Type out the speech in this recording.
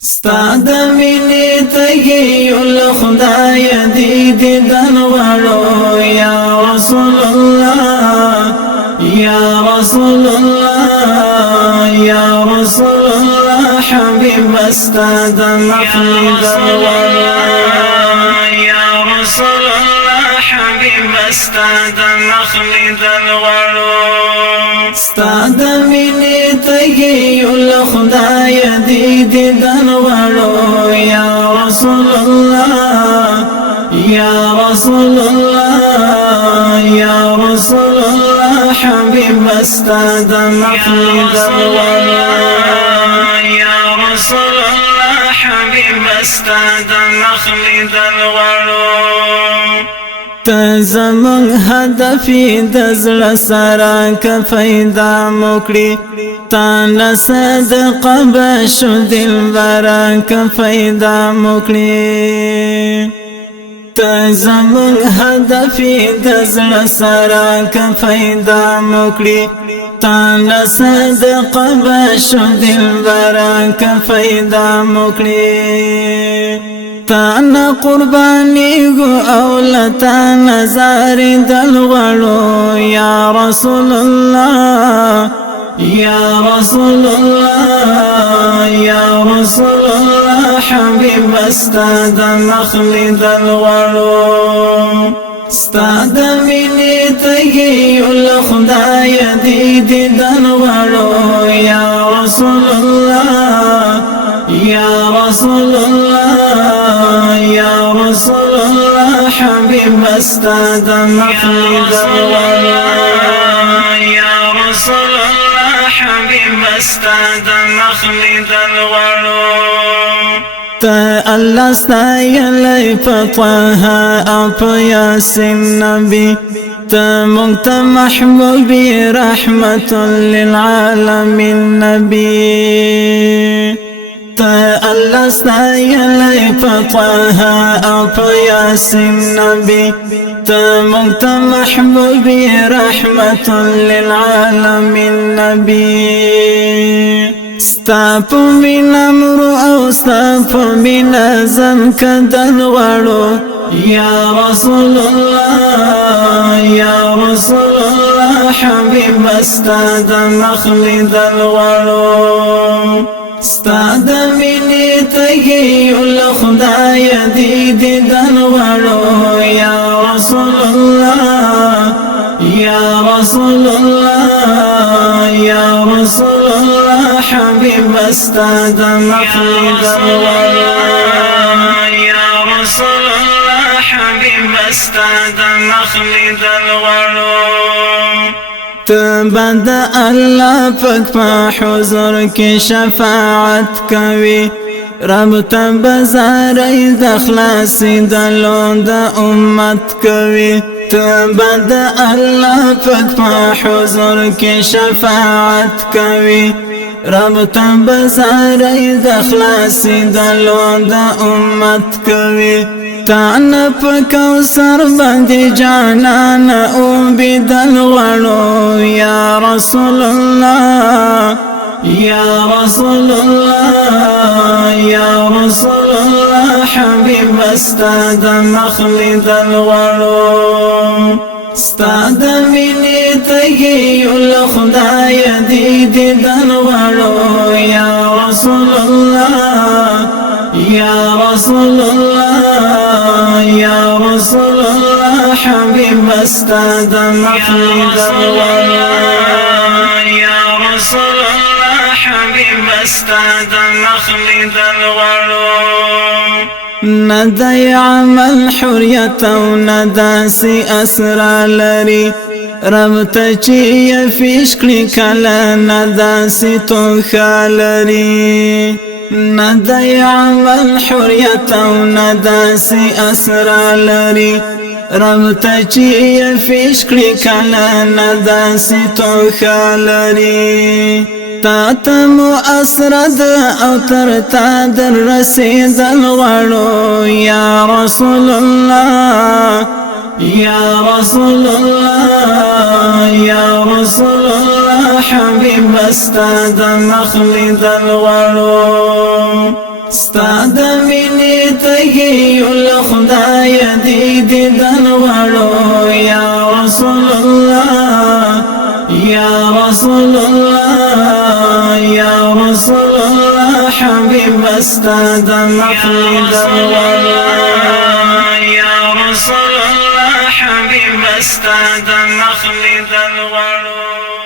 ستاد مینی تگی الخدای دیدن ورو یا رسول الله یا رسول الله یا رسول الله حبیب استاد مخلد یا رسول الله حبیب استاد مخلد الورو استاد مینی تگی الخدای دیدن ورو یا رسول الله یا رسول الله یا رسول الله حبیب استاد مخلد یا رسول الله حبیب استاد مخلد الورو تزمن هدفی دزل سرا که پیدا مکړي تانا صدقه بشو دل برا که پیدا مکړي تزمن هدفی دزل سرا که پیدا مکړي تانا صدقه بشو دل برا که پیدا مکړي تانا قربانی گو اولتا نظر دل غړو یا رسول الله یا رسول الله یا رسول الله حبیب استاد مخلد الغړو استاد مینی تگی الخدای دیدن غړو یا رسول الله یا رسول الله یا رسول الله حبیب استاد مخلد الورو یا رسول الله حبیب استاد مخلد الورو تا الله ستایلی فطها اپ یاسین نبی تا مونږ محبوبی رحمت للعالمین نبی تا الله ستایلی فطها اپ یاسین نبی تا مونږ محبوبی رحمت للعالمین نبی ستا په مینا مرو او ستا په مینا زن کدن غړو یا رسول الله یا رسول الله حبیب استاد مخلد الغړو استاد مینی تگی الخدای دیدن غړو یا رسول الله یا رسول الله یا رسول الله حبیب استاد مخلد الورو یا رسول الله حبیب استاد مخلد الورو تبند الله پاک په حضور کې شفاعت کوي رب تبزاری د خلاص دلو د امت کوي تبند الله پاک په حضور کې شفاعت کوي رب تبزاری د خلاص دلو د امت کوي تان په کوثر باندې جانان او بدل غړو یا رسول الله یا رسول الله یا رسول الله حبیب استاد مخلد الغړو استاد مینی تگی الخدای دیدن غړو یا رسول الله یا رسول الله یا رسول الله حبیب استاد مخلد الغړو یا رسول الله حبیب استاد مخلد الغړو ندای عمل حریت او نداسی اسرا لري رب ته چې فیش کړي کله نداسی تو خالري ندای عمل حریت او نداسی اسرا لري رب ته چې فیش کړي کله نداسی تو خالري تا ته مؤثرد او تر تا در رسیدل غړو یا رسول الله یا رسول الله یا رسول الله حبیب استاد مخلد الغړو ستاد مینی تهی الخدای دیدن غړو یا رسول الله یا رسول الله یا رسول الله حبیب استاد مخلد الغړو یا رسول الله حبیب استاد مخلد الغړو